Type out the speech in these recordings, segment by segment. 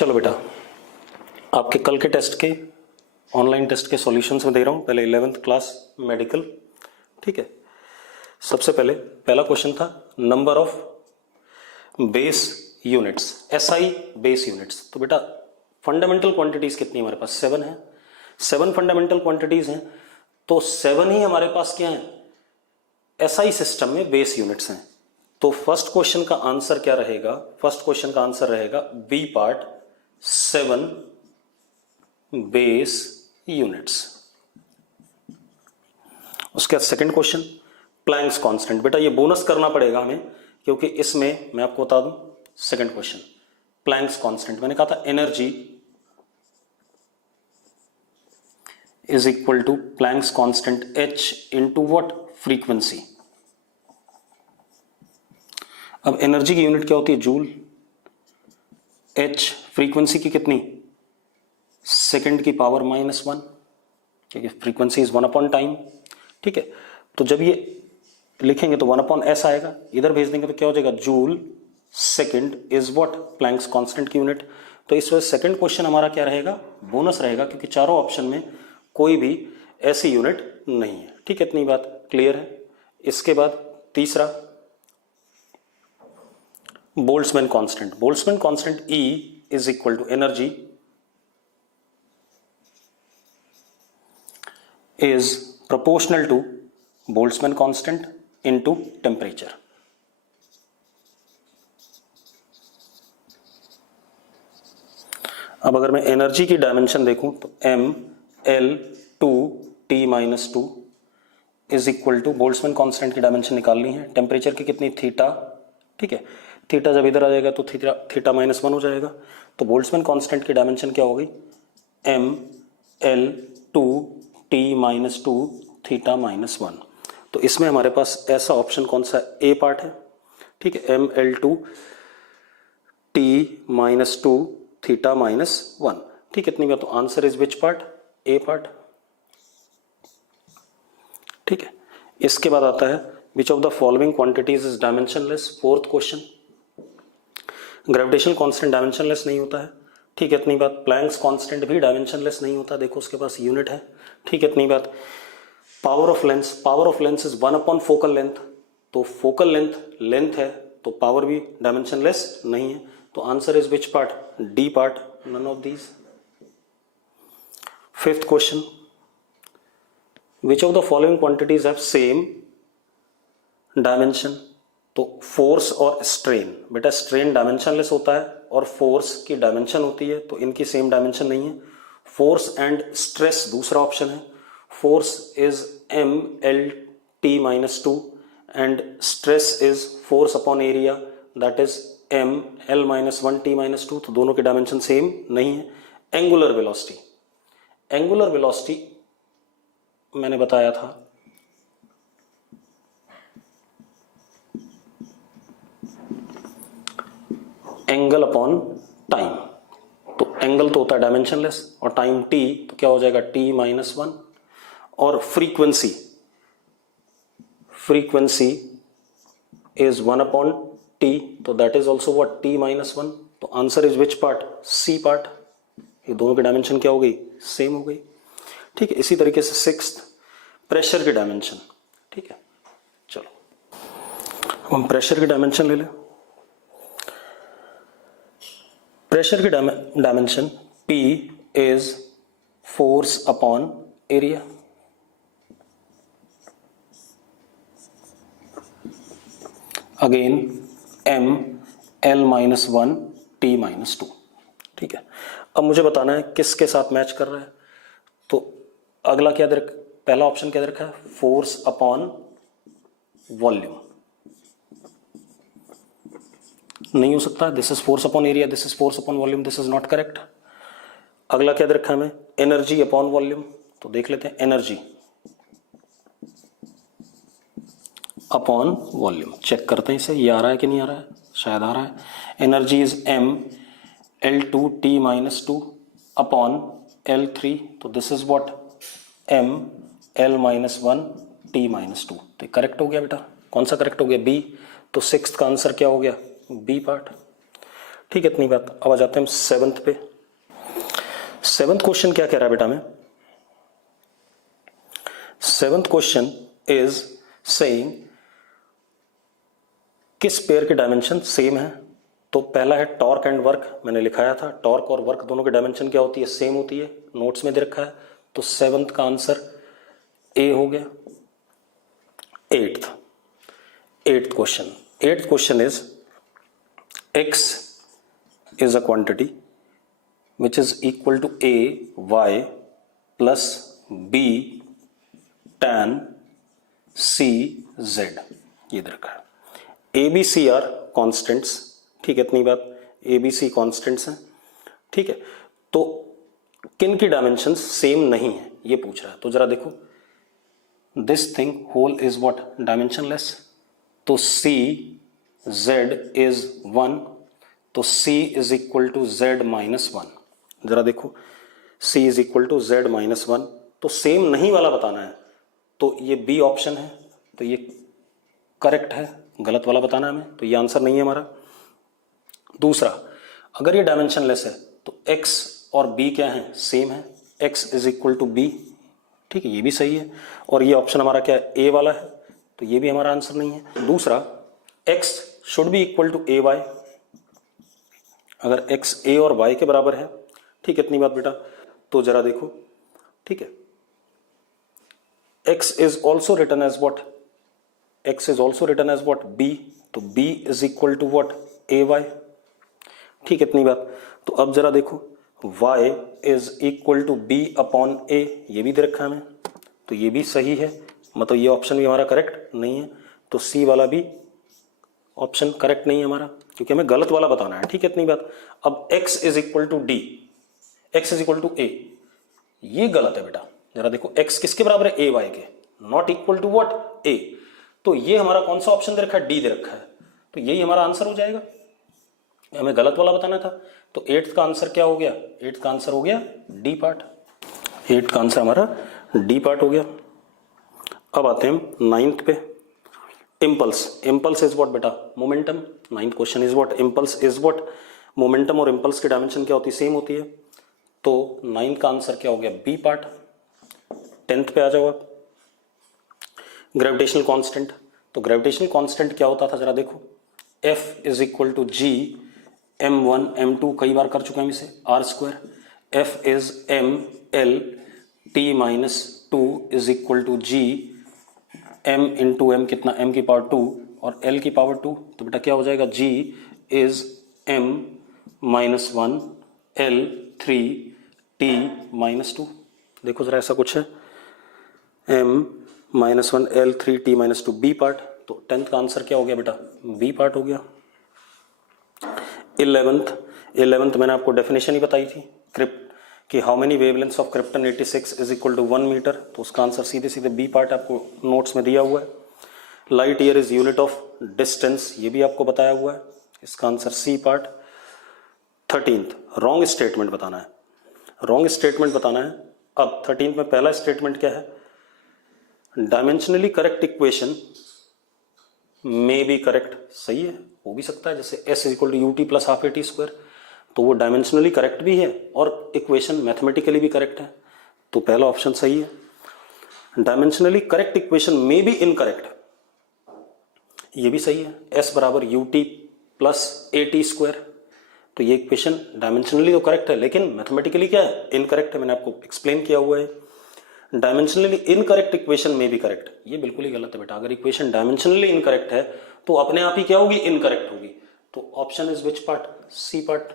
चलो बेटा, आपके कल के टेस्ट के ऑनलाइन टेस्ट के सॉल्यूशंस में दे रहा हूँ। पहले 11th क्लास मेडिकल, ठीक है। सबसे पहले पहला क्वेश्चन था number of base units, SI base units. तो बेटा फंडामेंटल क्वांटिटीज कितनी हमारे पास? 7 है। 7 फंडामेंटल क्वांटिटीज हैं, तो 7 ही हमारे पास क्या है? एसआई सिस्टम में बेस यूनिट्स हैं। तो फर्स्ट क्वेश्चन का आंसर क्या रहेगा? फर्स्ट क्वेश्चन का आंसर रहेगा बी पार्ट, 7 बेस यूनिट्स। उसके बाद सेकंड क्वेश्चन प्लैंक्स कांस्टेंट। बेटा ये बोनस करना पड़ेगा हमें, क्योंकि इसमें मैं आपको बता दूं सेकंड क्वेश्चन प्लैंक्स कांस्टेंट। मैंने कहा था energy is equal to Planck's constant H into what? Frequency. अब एनर्जी की यूनिट क्या होती है? जूल। एच फ्रीक्वेंसी की कितनी? सेकंड की पावर -1, क्योंकि फ्रीक्वेंसी इज 1 अपॉन टाइम, ठीक है। तो जब ये लिखेंगे तो 1 अपॉन एस आएगा, इधर भेज देंगे तो क्या हो जाएगा? Joule second is what? Planck's constant की यूनिट। तो इस वजह सेकंड क्वेश्चन हमारा क्या रहेगा? बोनस रहेगा, क्योंकि चारों ऑप्शन में कोई भी ऐसी यूनिट नहीं है, ठीक है। इतनी बात क्लियर है। इसके बाद तीसरा Boltzmann constant. Boltzmann constant E is equal to energy is proportional to Boltzmann constant into temperature. अब अगर मैं एनर्जी की डायमेंशन देखूं तो mL2T-2 is equal to Boltzmann constant की डायमेंशन निकालनी है। टेम्परेचर की कितनी? थीटा, ठीक है। थीटा जब इधर आ जाएगा तो थीटा -1 हो जाएगा। तो बोल्ट्जमैन कांस्टेंट की डायमेंशन क्या हो गई? mL2T-2 theta -1। तो इसमें हमारे पास ऐसा ऑप्शन कौन सा? ए पार्ट है, ठीक है। mL2T-2 थीटा -1, ठीक है। इतनी बात। तो answer is which part? A part, ठीक है। इसके बाद आता है which of the following quantities is dimensionless. Fourth question gravitational constant dimensionless नहीं होता है, ठीक है। इतनी बात। प्लैंक्स कांस्टेंट भी डायमेंशनलेस नहीं होता, देखो उसके पास यूनिट है, ठीक है। इतनी बात। Power of lens, power of lens is 1 upon focal length. तो फोकल लेंथ है, तो पावर भी डायमेंशनलेस नहीं है। तो answer is which part? D part, none of these. Fifth question which of the following quantities have same dimension. तो force और strain. बेटा स्ट्रेन डायमेंशनलेस होता है और फोर्स की डायमेंशन होती है, तो इनकी सेम डायमेंशन नहीं है। फोर्स एंड स्ट्रेस दूसरा ऑप्शन है। Force is mL2 and stress is force upon area, that is mL-1T-2। तो दोनों की डायमेंशन सेम नहीं है। एंगुलर वेलोसिटी, एंगुलर वेलोसिटी मैंने बताया था एंगल अपॉन टाइम। तो एंगल तो होता है डायमेंशनलेस और टाइम t, तो क्या हो जाएगा? T-1। और frequency, frequency is 1 upon t, तो that is also what? T-1। तो answer is which part? C part. ये दोनों की डायमेंशन क्या हो गई? सेम हो गई, ठीक है। इसी तरीके से सिक्स्थ प्रेशर की डायमेंशन, ठीक है। चलो हम प्रेशर की डायमेंशन ले लें। प्रेशर की dimension P is force upon area. Again mL-1T-2, ठीक है। अब मुझे बताना है किसके साथ मैच कर रहा है। तो अगला क्या दे, पहला ऑप्शन क्या दे रखा है? Force upon volume. नहीं हो सकता, this is force upon area, this is force upon volume, this is not correct. अगला क्या दे रखा है हमें? Energy upon volume. तो देख लेते हैं एनर्जी अपॉन वॉल्यूम, चेक करते हैं इसे, ये आ रहा है कि नहीं आ रहा है? शायद आ रहा है। Energy is mL2T-2 upon L3, तो दिस इज व्हाट? mL-1T-2। तो करेक्ट हो गया बेटा। कौन सा करेक्ट हो गया? बी। तो सिक्स्थ का आंसर क्या हो गया? बी पार्ट, ठीक है, इतनी बात। अब आ जाते हैं हम 7th पे। 7th क्वेश्चन क्या कह रहा है बेटा हमें? 7th क्वेश्चन इज सेइंग किस पेयर के डायमेंशन सेम है। तो पहला है टॉर्क एंड वर्क, मैंने लिखाया था टॉर्क और वर्क दोनों की डायमेंशन क्या होती है, सेम होती है, नोट्स में दे रखा है। तो 7th का आंसर ए हो गया। 8th question is x is a quantity which is equal to a y plus b tan c z, ये दे रखा है। A B C are constants, ठीक है, इतनी बात। ए बी सी कॉन्स्टेंट्स हैं, ठीक है। तो किन की डायमेंशन सेम नहीं है ये पूछ रहा है। तो जरा देखो, this thing whole is what, dimensionless. तो सी जेड इज 1, तो c is equal to Z minus 1। जरा देखो, c is equal to Z minus 1, तो सेम नहीं वाला बताना है। तो ये बी ऑप्शन है, तो ये करेक्ट है, गलत वाला बताना है हमें, तो ये आंसर नहीं है हमारा। दूसरा, अगर ये डायमेंशनलेस है तो x और b क्या है, सेम है, x is equal to b, ठीक है, ये भी सही है। और ये ऑप्शन हमारा क्या है, a वाला है, तो ये भी हमारा आंसर नहीं है। दूसरा, x should be equal to a y, अगर x a और y के बराबर है, ठीक है, इतनी बात बेटा। तो जरा देखो, ठीक है, x is also written as what, x is also written as what, b, तो b is equal to what, a y, ठीक है, इतनी बात। तो अब जरा देखो, y is equal to b upon a, ये भी दे रखा है हमें, तो ये भी सही है, मतलब ये ऑप्शन भी हमारा करेक्ट नहीं है। तो c वाला भी ऑप्शन करेक्ट नहीं है हमारा, क्योंकि हमें गलत वाला बताना है, ठीक है, इतनी बात। अब x is equal to d, x is equal to a, ये गलत है बेटा। जरा देखो, x किसके बराबर है, a y के, not equal to what, a। तो ये हमारा कौन सा ऑप्शन दे रखा है, d दे रखा है, तो यही हमारा आंसर हो जाएगा, हमें गलत वाला बताना था। तो 8th का आंसर क्या हो गया, 8th का आंसर हो गया डी पार्ट, 8th का आंसर हमारा डी पार्ट हो गया। अब आते हैं 9th पे, इम्पल्स। इम्पल्स इज व्हाट बेटा, momentum. 9th question is what, impulse is what, momentum और इम्पल्स की डायमेंशन क्या होती है, सेम होती है। तो 9th का आंसर क्या हो गया, बी पार्ट। 10th पे आ जाओ आप, ग्रेविटेशनल कांस्टेंट। तो ग्रेविटेशनल कांस्टेंट क्या होता था, जरा देखो, F is equal to G m1 m2, कई बार कर चुके हैं इसे, R square. F is m l t minus 2 is equal to G m into M, कितना, m की पावर 2 और l की पावर 2, तो बेटा क्या हो जाएगा, g is m minus 1 l 3 t minus 2। देखो जरा, ऐसा कुछ है, m minus 1 l 3 t minus 2, B part. तो 10th का आंसर क्या हो गया बेटा, बी पार्ट हो गया। 11th मैंने आपको डेफिनेशन ही बताई थी, क्रिप्ट कि how many wavelengths of krypton 86 is equal to 1 metre, तो उसका आंसर सीधे सीधे बी पार्ट आपको नोट्स में दिया हुआ है। Light year is unit of distance, ये भी आपको बताया हुआ है, इसका answer C part. 13th, wrong statement बताना है, रॉन्ग स्टेटमेंट बताना है। अब 13th में पहला स्टेटमेंट क्या है, dimensionally correct equation may be correct, सही है, हो भी सकता है, जैसे s is equal to U T plus half A T square, तो वो डायमेंशनली करेक्ट भी है और इक्वेशन मैथमेटिकली भी करेक्ट है, तो पहला ऑप्शन सही है। Dimensionally correct equation may be incorrect, ये भी सही है, s बराबर you T plus A T square, तो ये इक्वेशन डायमेंशनली तो करेक्ट है लेकिन मैथमेटिकली क्या है, इनकरेक्ट है, मैंने आपको एक्सप्लेन किया हुआ है। डायमेंशनली इनकरेक्ट इक्वेशन में भी करेक्ट, ये बिल्कुल ही गलत है बेटा। अगर इक्वेशन डायमेंशनली इनकरेक्ट है तो अपने आप ही क्या होगी, इनकरेक्ट होगी। तो option is which part, C part.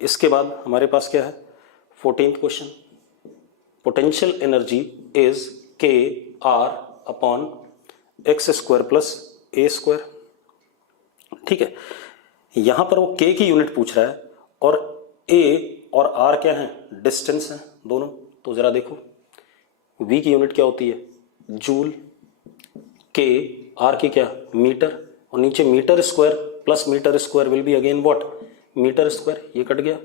इसके बाद हमारे पास क्या है, 14th question, potential energy is K R upon X square plus A square, ठीक है। यहां पर वो के की यूनिट पूछ रहा है और ए और आर क्या है, डिस्टेंस है दोनों। तो जरा देखो, v की यूनिट क्या होती है, जूल, के आर की क्या, मीटर, और नीचे metre square plus metre square will be again what, metre square, ये कट गया।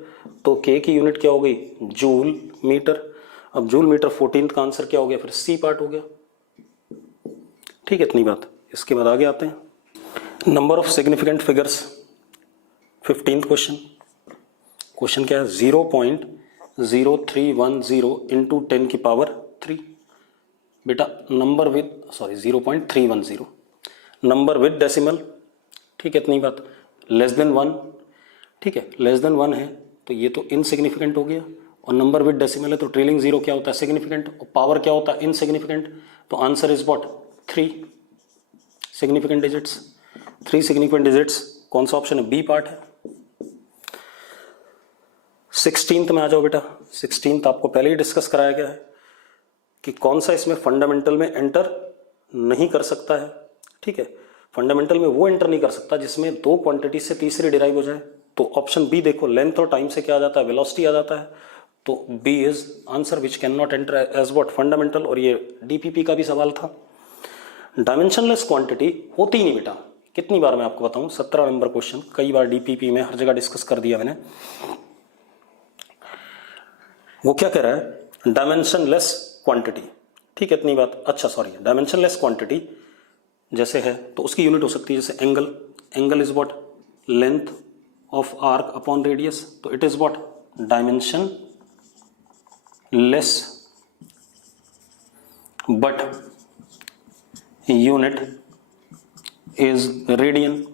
तो के की यूनिट क्या हो गई, जूल मीटर। अब जूल मीटर 14th का आंसर क्या हो गया, फिर सी पार्ट हो गया, ठीक है, इतनी बात। इसके बाद आगे आते हैं, number of significant figures 15th question क्या है, 0.0310 इंटू 10 की पावर 3। बेटा number with 0.310 number with decimal, ठीक है इतनी बात, लेस देन 1, ठीक है लेस देन 1 है तो ये तो इनसिग्निफिकेंट हो गया, और नंबर विद डेसिमल है तो ट्रेलिंग जीरो क्या होता है, सिग्निफिकेंट, और पावर क्या होता है, इनसिग्निफिकेंट। तो answer is what, 3 significant digits, 3 significant digits. कौन सा ऑप्शन है, बी पार्ट है। 16th में आ जाओ बेटा। 16th आपको पहले ही डिस्कस कराया गया है कि कौन सा इसमें फंडामेंटल में एंटर नहीं कर सकता है, ठीक है। फंडामेंटल में वो एंटर नहीं कर सकता जिसमें 2 क्वांटिटी से तीसरी डिराइव हो जाए। तो ऑप्शन बी देखो, लेंथ और टाइम से क्या आ जाता है, वेलोसिटी आ जाता है। तो B is answer which can not enter as what, fundamental. और ये डीपीपी का भी सवाल था। डायमेंशनलेस क्वांटिटी होती नहीं बेटा, कितनी बार मैं आपको बताऊं, 17 नंबर क्वेश्चन, कई बार डीपीपी में हर जगह डिस्कस कर दिया मैंने। वो क्या कह रहा है, डायमेंशनलेस क्वांटिटी, ठीक है इतनी बात। अच्छा सॉरी, डायमेंशनलेस क्वांटिटी जैसे है तो उसकी यूनिट हो सकती है जैसे angle, angle is what, length of arc upon radius. तो it is what, dimensionless but unit is radian.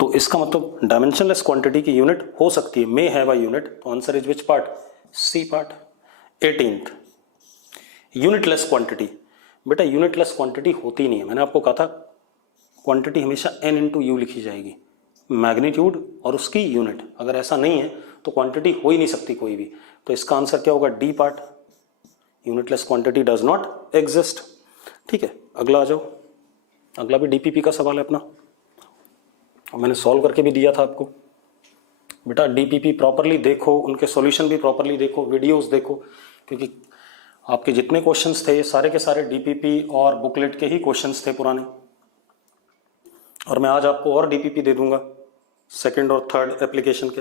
तो इसका मतलब डायमेंशनलेस क्वांटिटी की यूनिट हो सकती है, मे हैव अ यूनिट। तो answer is which part, C part. 18th unitless quantity. बेटा यूनिटलेस क्वांटिटी होती नहीं है, मैंने आपको कहा था क्वांटिटी हमेशा n इंटू यू लिखी जाएगी, मैग्नीट्यूड और उसकी यूनिट। अगर ऐसा नहीं है तो क्वांटिटी हो ही नहीं सकती कोई भी। तो इसका आंसर क्या होगा, D part, unitless quantity does not exist. ठीक है अगला आ जाओ, अगला भी डीपीपी का सवाल है अपना, और मैंने सॉल्व करके भी दिया था आपको। बेटा डीपीपी प्रॉपरली देखो, उनके सॉल्यूशन भी प्रॉपरली देखो, वीडियोस देखो, क्योंकि आपके जितने क्वेश्चंस थे ये सारे के सारे डीपीपी और बुकलेट के ही क्वेश्चंस थे पुराने। और मैं आज आपको और डीपीपी दे दूंगा सेकंड और थर्ड एप्लीकेशन के।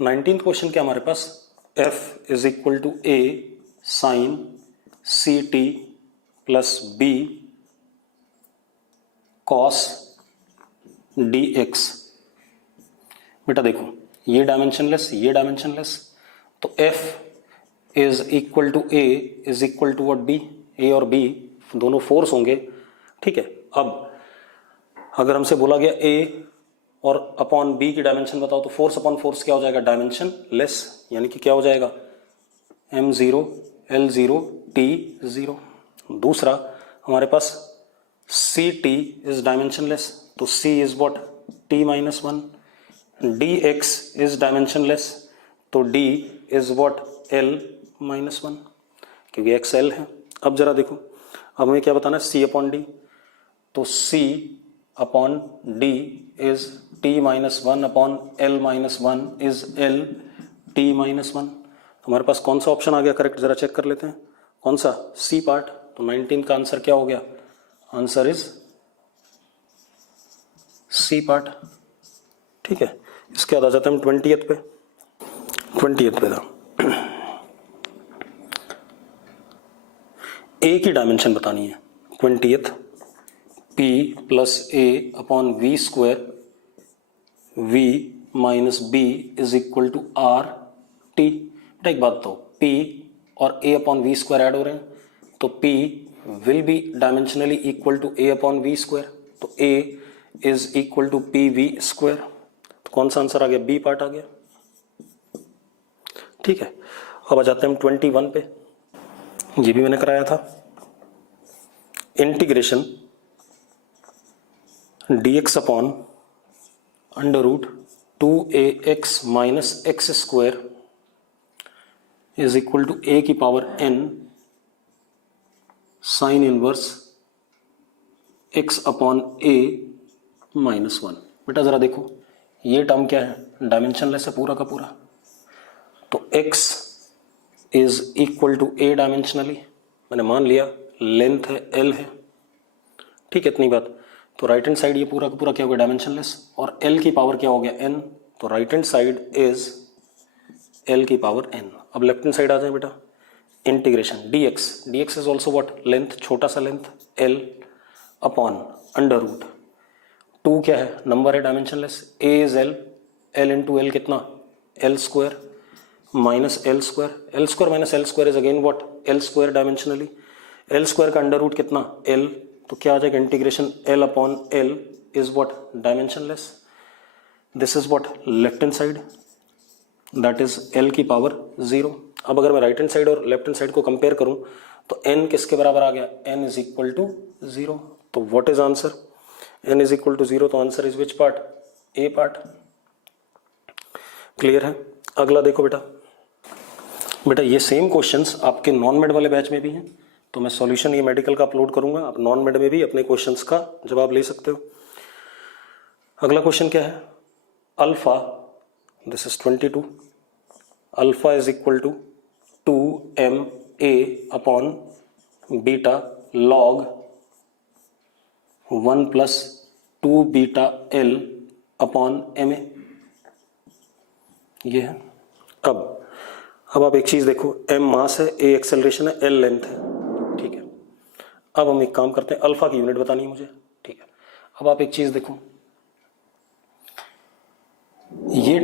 19th क्वेश्चन क्या हमारे पास, F is equal to A sine C T plus B cos D X. बेटा देखो ये डायमेंशनलेस, ये डायमेंशनलेस, तो F is equal to A is equal to what, B. A और बी दोनों फोर्स होंगे, ठीक है। अब अगर हमसे बोला गया ए और अपॉन बी की डायमेंशन बताओ, तो फोर्स अपॉन फोर्स क्या हो जाएगा, डायमेंशन लेस, यानी कि क्या हो जाएगा, m0 l0 t0। दूसरा हमारे पास सी टी इज डायमेंशनलेस, तो c is what, t minus 1। dx is dimensionless, तो d is what, l minus 1, क्योंकि x l है। अब जरा देखो, अब हमें क्या बताना है, c अपॉन डी, तो c upon D is t minus 1 upon l minus 1 is l t minus 1। हमारे पास कौन सा ऑप्शन आ गया करेक्ट, जरा चेक कर लेते हैं, कौन सा, सी पार्ट। तो 19 का आंसर क्या हो गया, आंसर इज सी पार्ट, ठीक है। इसके बाद आ जाते हैं हम 20th पे। 20th पे था, ए की डायमेंशन बतानी है। 20th p plus A upon V square v minus B is equal to R T. बेटा एक बात बताओ, p और a upon V square add हो रहे हैं, तो p will be dimensionally equal to a upon V square, तो a is equal to P V square. तो कौन सा आंसर आ गया, बी पार्ट आ गया, ठीक है। अब आ जाते हैं हम 21 पे, ये भी मैंने कराया था। Integration dx upon under root 2ax minus X square is equal to a की power n sine inverse x upon a minus 1। बेटा जरा देखो ये टर्म क्या है, डायमेंशनलेस है पूरा का पूरा, तो x is equal to a dimensionally, मैंने मान लिया लेंथ है l है, ठीक है इतनी बात। तो राइट हैंड साइड ये पूरा का पूरा क्या हो गया, डायमेंशनलेस, और l की पावर क्या हो गया, n, तो right hand side is l की पावर n। अब लेफ्ट हैंड साइड आ जाए बेटा, integration dx is also what, length, छोटा सा length l upon under root 2 क्या है, नंबर है dimensionless, A is L, L into L कितना, L square minus L square minus L square is again what, L square dimensionally, L square का under root कितना, L, तो क्या आ जाएगा integration L upon L is what, dimensionless, this is what left hand side, that is L की power 0। अब अगर मैं राइट हैंड साइड और लेफ्ट हैंड साइड को कंपेयर करूं तो n किसके बराबर आ गया, n इज इक्वल टू 0, तो what is answer, n is equal to 0, तो answer is which part, A part. Clear है। अगला देखो बेटा ये सेम क्वेश्चंस आपके नॉन मेड वाले बैच में भी हैं, तो मैं सॉल्यूशन ये मेडिकल का अपलोड करूंगा, आप नॉन मेड में भी अपने क्वेश्चंस का जवाब ले सकते हो। अगला क्वेश्चन क्या है, alpha, this is 22, alpha is equal to 2ma upon beta log 1 plus 2 beta L upon ma, ये है। अब आप एक चीज देखो, m मास है, a एक्सेलरेशन है, l लेंथ है, ठीक है। अब हम एक काम करते हैं, अल्फा की यूनिट बतानी है मुझे, ठीक है। अब आप एक चीज देखो, ये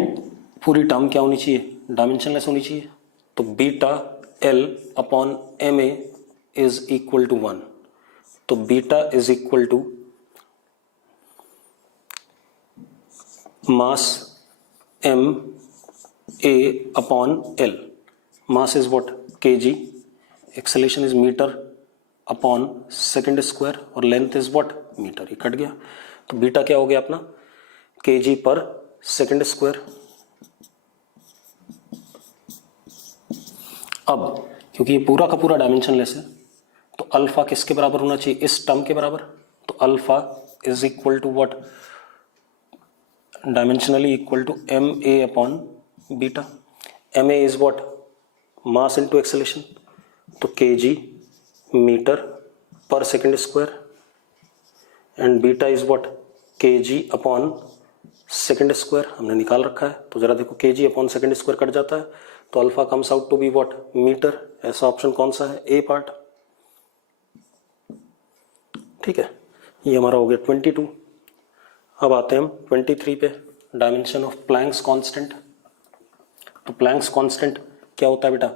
पूरी टर्म क्या होनी चाहिए, डायमेंशनलेस होनी चाहिए, तो beta L upon M A is equal to 1, तो beta is equal to mass M A upon L, mass is what, KG, acceleration is metre upon second square, और लेंथ इज व्हाट, मीटर, ये cut गया, तो beta क्या हो गया अपना, KG पर सेकेंड स्क्वायर। अब क्योंकि ये पूरा का पूरा डायमेंशनलेस है, तो अल्फा किसके बराबर होना चाहिए, इस टर्म के बराबर, तो alpha is equal to what, dimensionally equal to M A upon beta, M A is what, mass into acceleration, तो KG metre per second square, and beta is what, KG upon second square, हमने निकाल रखा है, तो जरा देखो KG upon second square cut जाता है, तो alpha comes out to be what, metre, ऐसा ऑप्शन कौन सा है, ए पार्ट, ठीक है। ये हमारा हो गया 22। अब आते हैं हम 23 पे, डायमेंशन ऑफ प्लैंक्स कांस्टेंट। तो प्लैंक्स कांस्टेंट क्या होता है बेटा,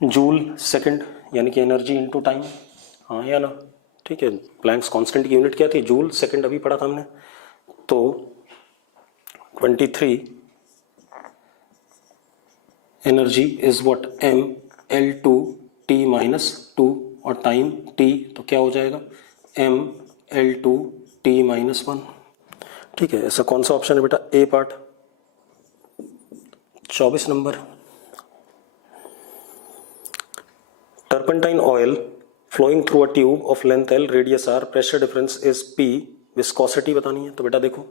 जूल सेकंड, यानी कि एनर्जी इनटू टाइम, हाँ या ना, ठीक है। प्लैंक्स कांस्टेंट की यूनिट क्या थी, जूल सेकंड, अभी पढ़ा था हमने। तो 23 energy is what, m L2 t minus 2, और टाइम t, तो क्या हो जाएगा, m L2 t माइनस 1, ठीक है। ऐसा कौन सा ऑप्शन है बेटा, A part. 24 number, turpentine oil flowing through a tube of length L, radius R, pressure difference is P, viscosity बतानी है, तो बेटा देखो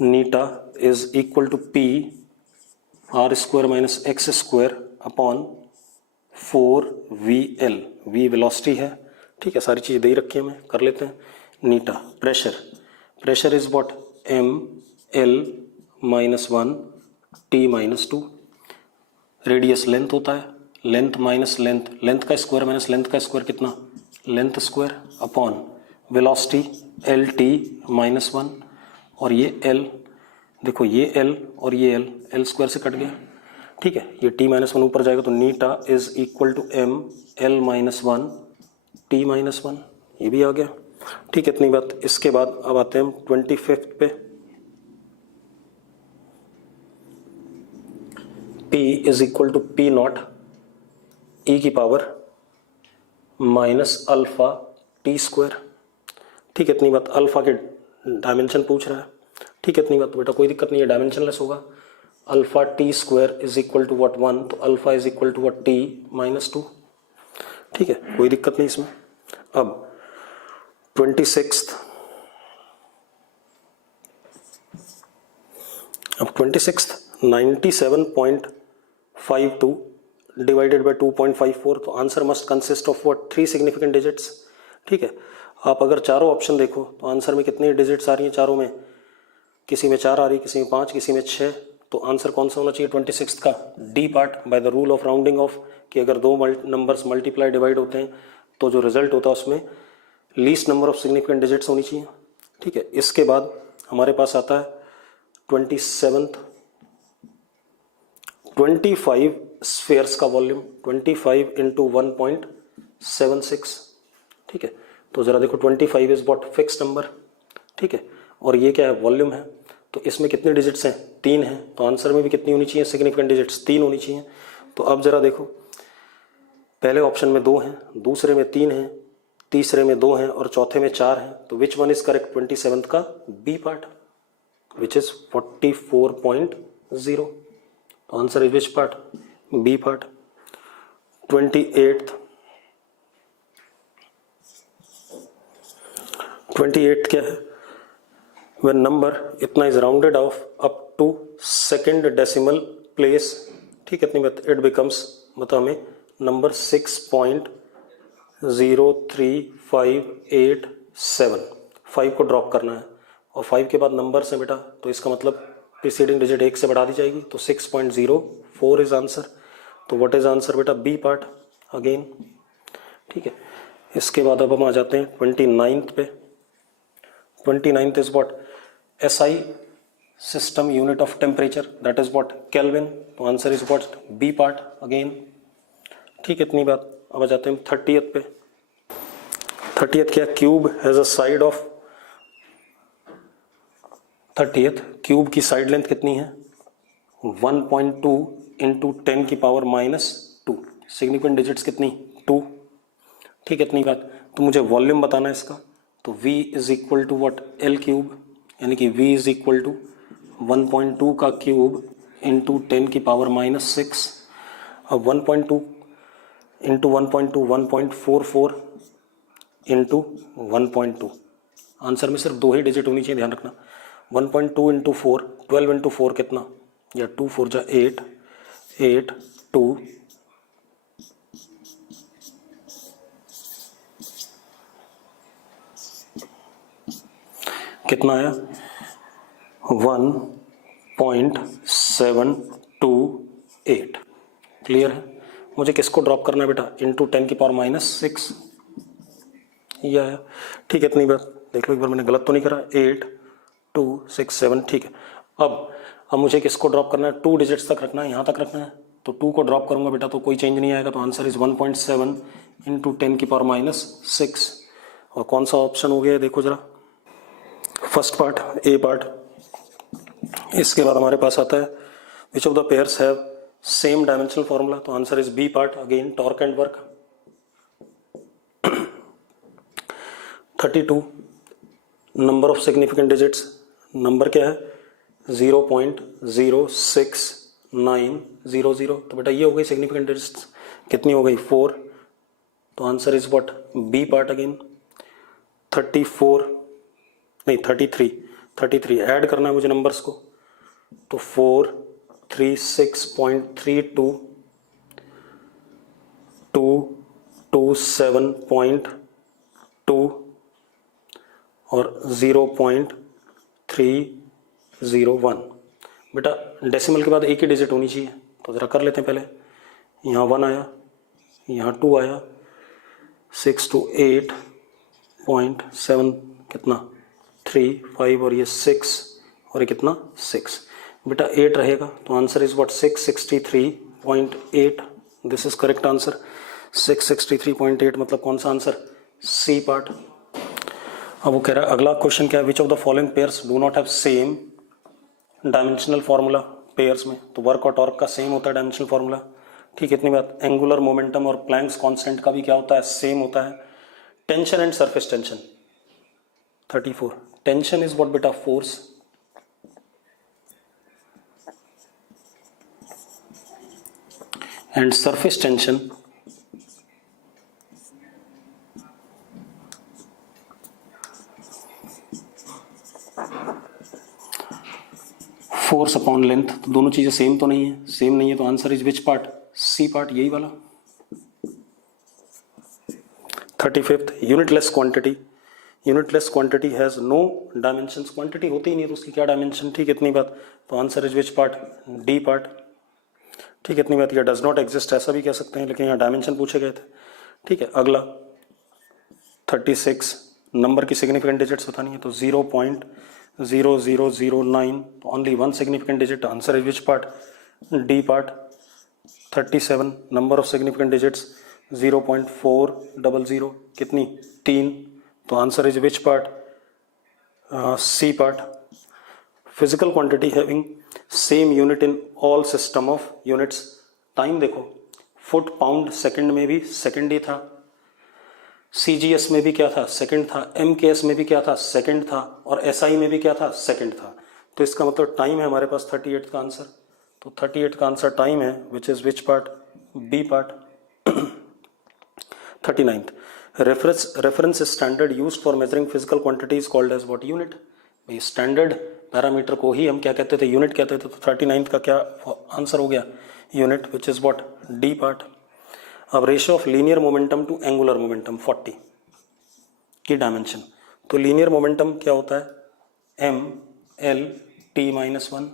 eta is equal to P R square minus X square upon 4VL, V velocity है, ठीक है। सारी चीज़ दे रखी है, हमें कर लेते हैं। Eta pressure is what, ML minus 1 T minus 2, radius length होता है, लेंथ माइनस लेंथ, लेंथ का स्क्वायर माइनस लेंथ का स्क्वायर कितना, length square upon velocity LT minus 1, और ये L, देखो ये L और ये L स्क्वायर से कट गया, ठीक है। ये T माइनस 1 ऊपर जाएगा, तो eta is equal to M L minus 1 T minus 1, ये भी आ गया, ठीक है। इतनी बात। इसके बाद अब आते हैं हम 25 पे, P is equal to P naught E की power minus alpha T square, ठीक है। इतनी बात। अल्फा के डायमेंशन पूछ रहा है, ठीक है। इतनी बात, तो बेटा कोई दिक्कत नहीं है, डायमेंशनलेस होगा। Alpha T square is equal to what 1, तो alpha is equal to what T minus 2, ठीक है। कोई दिक्कत नहीं इसमें। अब 26, अब 97.52 डिवाइडेड बाय 2.54, तो answer must consist of what, 3 significant digits, ठीक है। आप अगर चारों ऑप्शन देखो तो आंसर में कितनी डिजिट्स आ रही हैं चारों में, किसी में 4 आ रही, किसी में 5, किसी में 6, तो आंसर कौन सा होना चाहिए 26 का, D part, by the rule of rounding off, कि अगर 2 नंबर्स मल्टीप्लाई डिवाइड होते हैं तो जो रिजल्ट होता है उसमें least number of significant digits होनी चाहिए, ठीक है। इसके बाद हमारे पास आता है 27th 25 स्फेयर्स का वॉल्यूम, 25 इंटू 1.76, ठीक है। तो जरा देखो 25 इज व्हाट, फिक्स नंबर, ठीक है, और ये क्या है, वॉल्यूम है। तो इसमें कितने डिजिट्स हैं, 3 हैं, तो आंसर में भी कितनी होनी चाहिए सिग्निफिकेंट डिजिट्स, 3 होनी चाहिए। तो अब जरा देखो, पहले ऑप्शन में 2 हैं, दूसरे में 3 हैं, तीसरे में 2 हैं और चौथे में 4 हैं। तो which one is correct, 27th का बी पार्ट विच इज 44.0। तो answer is which part, B part. 28th क्या है, when number इतना is rounded off up to second decimal place, ठीक है, इतनी बात, it becomes, मतलब हमें नंबर 6.03587, 5 को ड्रॉप करना है और 5 के बाद नंबर से बेटा, तो इसका मतलब प्रीसीडिंग डिजिट 1 से बढ़ा दी जाएगी, तो 6.04 इज आंसर। तो व्हाट इज आंसर बेटा, बी पार्ट अगेन, ठीक है। इसके बाद अब हम आ जाते हैं 29th पे। 29th is what, SI system unit of temperature, that is what, Kelvin। तो answer is what, B part again, ठीक है, इतनी बात। अब आ जाते हैं 30th पे। 30th क्या, cube has a side of, 30th cube की साइड लेंथ कितनी है, 1.2 इंटू 10 की पावर -2, सिग्निफिकेंट डिजिट्स कितनी, 2, ठीक है, इतनी बात। तो मुझे वॉल्यूम बताना है इसका, तो V is equal to what, L cube, यानी कि V इज इक्वल टू 1.2 का क्यूब इंटू 10 की पावर -6। अब 1.2 इंटू 1.2 1.44 इंटू 1.2, आंसर में सिर्फ 2 ही डिजिट होनी चाहिए, ध्यान रखना। 1.2 इंटू 4, 12 इंटू 4 कितना, या 2 4 जा 8, 8 2 कितना आया, 1.728। क्लियर है। मुझे किसको ड्रॉप करना है बेटा, इंटू 10 की पावर -6, ये आया, ठीक है, इतनी बात। देख लो एक बार मैंने गलत तो नहीं करा, 8 2 6 7, ठीक है। अब मुझे किसको ड्रॉप करना है, 2 डिजिट्स तक रखना है, यहाँ तक रखना है, तो 2 को ड्रॉप करूंगा बेटा तो कोई चेंज नहीं आएगा। तो आंसर इज 1.7 इंटू 10 की पावर -6। और कौन सा ऑप्शन हो गया देखो जरा, फर्स्ट पार्ट, ए पार्ट। इसके बाद हमारे पास आता है which of the pairs have same dimensional formula, तो answer is B part again, torque and work. 32 number of significant digits, number क्या है 0.06900, तो बेटा ये हो गई सिग्निफिकेंट डिजिट्स, कितनी हो गई 4। तो answer is what, B part again. 33 add करना है मुझे नंबर्स को, तो 436.32 227.2 और 0.301। बेटा डेसिमल के बाद एक ही डिजिट होनी चाहिए, तो ज़रा कर लेते हैं पहले। यहाँ 1 आया, यहाँ 2 आया, 6 to 8.7 कितना 3 5 और ये 6 और ये कितना 6, बेटा 8 रहेगा। तो answer is what, 663.8। This is correct answer, 663.8, मतलब कौन सा आंसर, सी पार्ट। अब वो कह रहा है अगला क्वेश्चन क्या है, which of the following pairs do not have same dimensional formula pairs में। तो वर्क और टॉर्क का सेम होता है डायमेंशनल फॉर्मूला, ठीक है, इतनी बात। एंगुलर मोमेंटम और प्लैंक्स कांस्टेंट का भी क्या होता है, सेम होता है। Tension and surface tension, 34 tension is what बेटा, force, and surface tension force upon length. तो दोनों चीजें सेम तो नहीं है, सेम नहीं है, तो answer is which part, C part, यही वाला। 35th unitless quantity, unitless quantity has no dimensions, quantity होती ही नहीं है तो उसकी क्या डायमेंशन, ठीक है, इतनी बात। तो answer is which part, D part, ठीक है, इतनी बात। या डज नॉट एग्जिस्ट ऐसा भी कह सकते हैं, लेकिन यहाँ डायमेंशन पूछे गए थे, ठीक है। अगला 36 नंबर की सिग्निफिकेंट डिजिट्स बतानी है तो 0.0009, तो only one significant digit, answer is which part, D part. 37 number of significant digits 0.400, कितनी, 3, तो answer is which part, C part. Physical quantity having same unit in all system of units, time देखो, foot pound second में भी second ही था, CGS में भी क्या था, सेकंड था, एमकेएस में भी क्या था, सेकंड था, और एसआई में भी क्या था, सेकंड था। तो इसका मतलब टाइम है हमारे पास 38 का आंसर, तो 38 का आंसर टाइम है, which is which part, B part. 39th reference standard used for measuring physical quantity is called as what, unit. भाई स्टैंडर्ड पैरामीटर को ही हम क्या कहते थे, यूनिट कहते थे, तो 39th का क्या आंसर हो गया, unit, which is what, D part. अब ratio of linear momentum to angular momentum 40 की डायमेंशन, तो लीनियर मोमेंटम क्या होता है, एम एल टी माइनस 1,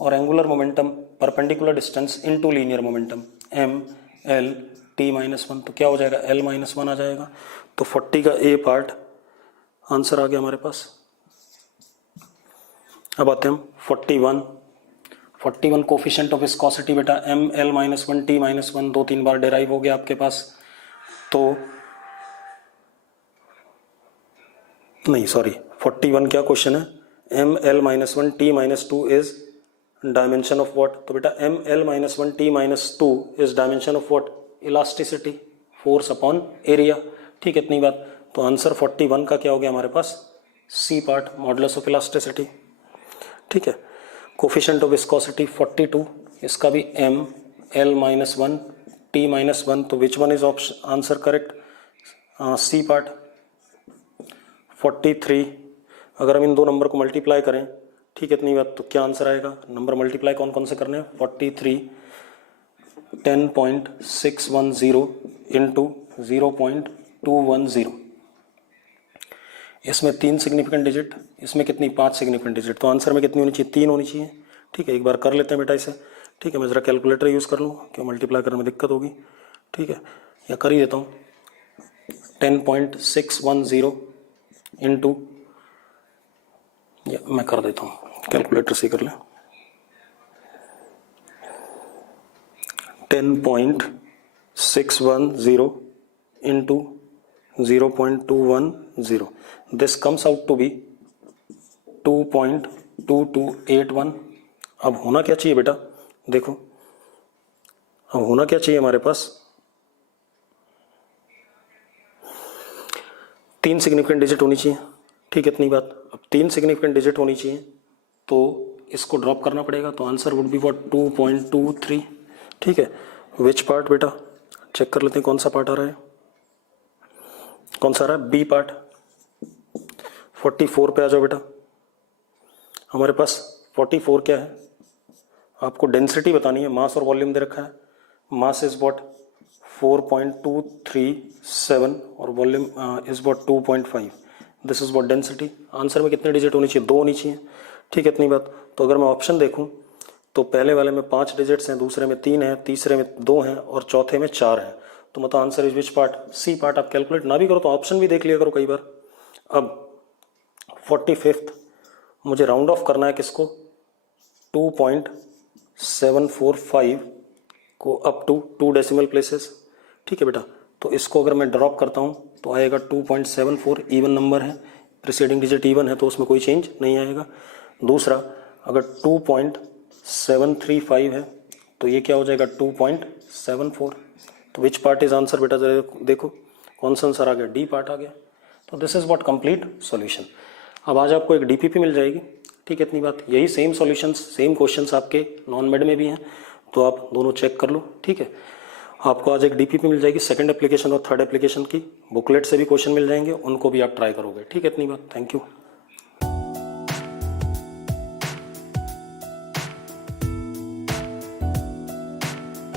और angular momentum perpendicular distance into linear momentum M L T minus 1, तो क्या हो जाएगा, एल माइनस 1 आ जाएगा। तो 40 का ए पार्ट आंसर आ गया हमारे पास। अब आते हैं हम 41 कोफिशिएंट ऑफ विस्कोसिटी बेटा, M L minus 1 T minus 1, 2-3 बार डेराइव हो गया आपके पास, तो नहीं सॉरी 41 क्या क्वेश्चन है, M L minus 1 T minus 2 is dimension of what, तो बेटा M L minus 1 T minus 2 is dimension of what, elasticity, force upon area, ठीक है, इतनी बात। तो आंसर 41 का क्या हो गया हमारे पास, C part, modulus of elasticity, ठीक है। कोफिशिएंट ऑफ विस्कोसिटी 42, इसका भी M L minus 1 T minus 1, तो which one is option answer correct, C part. 43 अगर हम इन दो नंबर को मल्टीप्लाई करें, ठीक है, इतनी बात, तो क्या आंसर आएगा, नंबर मल्टीप्लाई कौन कौन से करने हैं, 43 10.610 इंटू 0.210, इसमें 3 सिग्निफिकेंट डिजिट, इसमें कितनी, 5 सिग्निफिकेंट डिजिट, तो आंसर में कितनी होनी चाहिए, 3 होनी चाहिए, ठीक है। एक बार कर लेते हैं बेटा इसे, ठीक है, मैं ज़रा कैलकुलेटर यूज़ कर लूँ, क्यों मल्टीप्लाई करने में दिक्कत होगी, ठीक है, या कर ही देता हूँ, 10.610 इंटू, या मैं कर देता हूँ, कैलकुलेटर से कर लें, 10.610 into 0.210, this comes out to be 2.2281। अब होना क्या चाहिए बेटा, देखो अब होना क्या चाहिए हमारे पास, 3 सिग्निफिकेंट डिजिट होनी चाहिए, ठीक है, इतनी बात। अब 3 सिग्निफिकेंट डिजिट होनी चाहिए, तो इसको ड्रॉप करना पड़ेगा, तो आंसर वुड बी व्हाट, 2.23, ठीक है। विच पार्ट बेटा, चेक कर लेते हैं कौन सा पार्ट आ रहा है, कौन सा आ रहा है, बी पार्ट। 44 पे आ जाओ बेटा, हमारे पास 44 क्या है, आपको डेंसिटी बतानी है, मास और वॉल्यूम दे रखा है, मास इज व्हाट 4.237 और volume is what 2.5, this is what density. Answer में कितने डिजिट होनी चाहिए, 2 होनी चाहिए, ठीक है, इतनी बात। तो अगर मैं ऑप्शन देखूं तो पहले वाले में 5 डिजिट्स हैं, दूसरे में 3 हैं, तीसरे में 2 हैं, और चौथे में 4 हैं, तो मतलब answer is which part, C part. आप कैलकुलेट ना भी करो तो ऑप्शन भी देख लिया करो कई बार। अब 45th मुझे राउंड ऑफ करना है किसको, 2.745 को अप टू 2 डेसिमल प्लेसेस, ठीक है बेटा। तो इसको अगर मैं ड्रॉप करता हूँ तो आएगा 2.74, इवन नंबर है, प्रीसीडिंग डिजिट इवन है, तो उसमें कोई चेंज नहीं आएगा। दूसरा अगर 2.735 है तो ये क्या हो जाएगा 2.74, तो विच पार्ट इज आंसर बेटा, जरा देखो कौन सा आंसर आ गया, डी पार्ट आ गया। तो this is what complete solution. अब आज आपको एक डीपीपी मिल जाएगी, ठीक है, इतनी बात। यही सेम सॉल्यूशंस, सेम क्वेश्चंस आपके नॉन मेड में भी हैं, तो आप दोनों चेक कर लो, ठीक है। आपको आज एक डीपीपी मिल जाएगी, सेकंड एप्लीकेशन और थर्ड एप्लीकेशन की बुकलेट से भी क्वेश्चन मिल जाएंगे, उनको भी आप ट्राई करोगे, ठीक है, इतनी बात। Thank you.